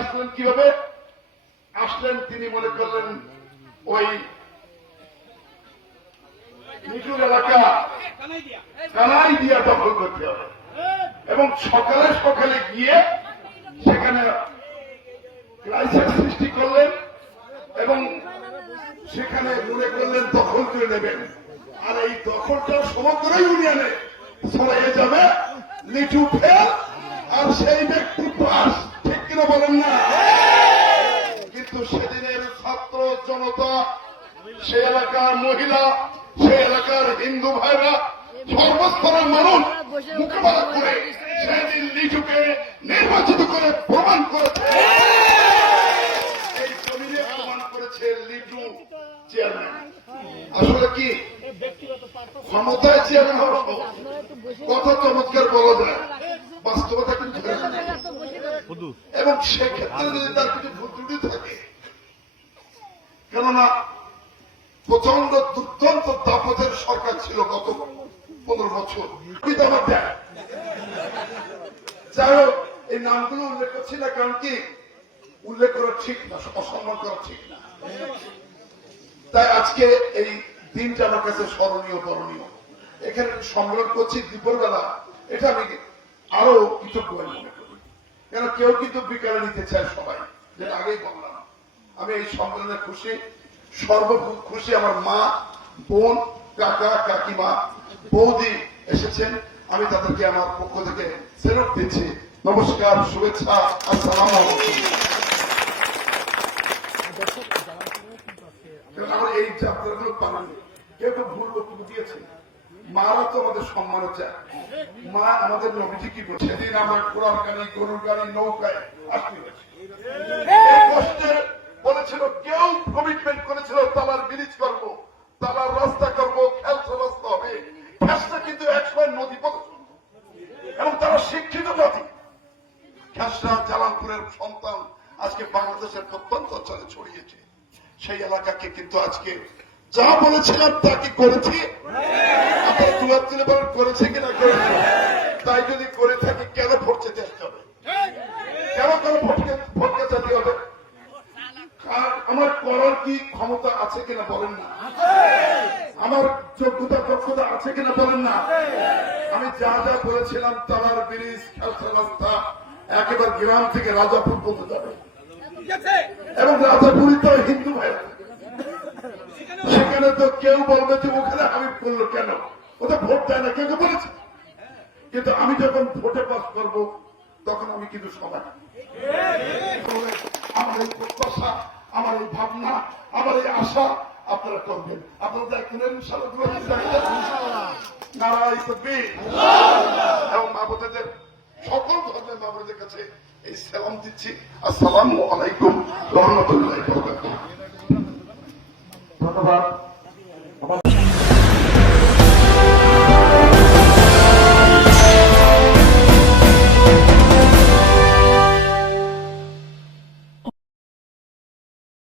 আসলেন কীভাবে? আসলেন, তিনি মনে করলেন ওই নিচুর এলাকা কানাই দিয়া দখল করতে হবে। এবং সকালে সকালে গিয়ে সেখানে ক্রাইসিস সৃষ্টি করলেন এবং সেখানে মনে করলেন দখল করে নেবেন। আর এই দখলটা সমগ্র ইউনিয়নে ছড়িয়ে যাবে, লিচু ফেল আর সেই ব্যক্তি পাস ঠিক কিনা বলেন না। কিন্তু সেদিনের ছাত্র জনতা সে এলাকার মহিলা সে এলাকার হিন্দু ভাইরা, সর্বস্তরের মানুষ মোকাবেলা করে সেদিন লিচুকে নির্বাচিত করে প্রমাণ করেছে। আসলে কি? ক্ষমতায় চেয়ারম্যান হওয়া সহজ। কত চমৎকার বলা যায়। এবং সেক্ষেত্রে যদি তার কিছু ভুল ত্রুটি থাকে, কেননা প্রচণ্ড দুর্দান্ত দাপথের সরকার ছিল গত পনেরো বছর। যাই হোক, এই নামগুলো উল্লেখ করছি না, কারণ কি? উল্লেখ করা ঠিক না, অসম্মান করা ঠিক না। তাই আজকে এই দিনটা আমার কাছে স্মরণীয়, বরণীয়। এখানে সম্মেলন করছি দুপুর বেলা এটা আমি আরও কৃতজ্ঞ কেন কেউ কিন্তু বিকালে নিতে চায় সবাই। যেটা আগেই বললাম আমি এই সম্মেলনে খুশি সর্ব খুশি আমার মা বোন কাকা কাকিমা বৌদি এসেছেন। আমি তাদেরকে আমার পক্ষ থেকে সেলুট দিচ্ছি। নমস্কার শুভেচ্ছা আসসালাম আমার এই যাত্রাগুলো পালন কেউ কেউ ভুল বক্তব্য দিয়েছে। মারা তো আমাদের সম্মান চায় মা আমাদের নবীজি কি বলছে? সেদিন আমরা কোরআন গাড়ি গরুর গাড়ি নৌকায় আসতে হয়েছে বলেছিল, কেউ কমিটমেন্ট করেছিল, তালার ব্রিজ করব, তালার রাস্তা করব, খেলছে রাস্তা হবে। খেসটা কিন্তু একসময় নদী পথ এবং তারা শিক্ষিত জাতি। খেসরা জালালপুরের সন্তান আজকে বাংলাদেশের প্রত্যন্ত অঞ্চলে ছড়িয়েছে। সেই এলাকাকে কিন্তু আজকে যা বলেছিলাম তা কি করেছি? দুয়ার তুলে বলেন করেছে কিনা করেছে তাই যদি করে থাকি, কেন ভোট চেতে আসতে কেন কেন ভোটকে যেতে হবে? আমার করার কি ক্ষমতা আছে কিনা বলেন না। আমার যোগ্যতা, দক্ষতা আছে কিনা বলেন না। আমি যা যা বলেছিলাম তালার ব্রিজ খেলছে রাস্তা, একেবারে গ্রাম থেকে রাজাপুর পর্যন্ত যাবে। এবং রাজাপুরি তো হিন্দু ভাই। সেখানে তো কেউ বলবে যে, ওখানে আমি করল কেন? ভোট দেয় না কেউ বলেছে। কিন্তু আমি যখন ভোটে পাস করব, তখন আমি কিন্তু সবাই। আমার এই প্রত্যাশা, আমার এই ভাবনা, আমার এই আশা আপনারা করবেন। আপনারা দেখেন। নারায় সকল ধর্মের কাছে এই সালাম দিচ্ছি। আসসালামু আলাইকুম রহমতুল্লাহ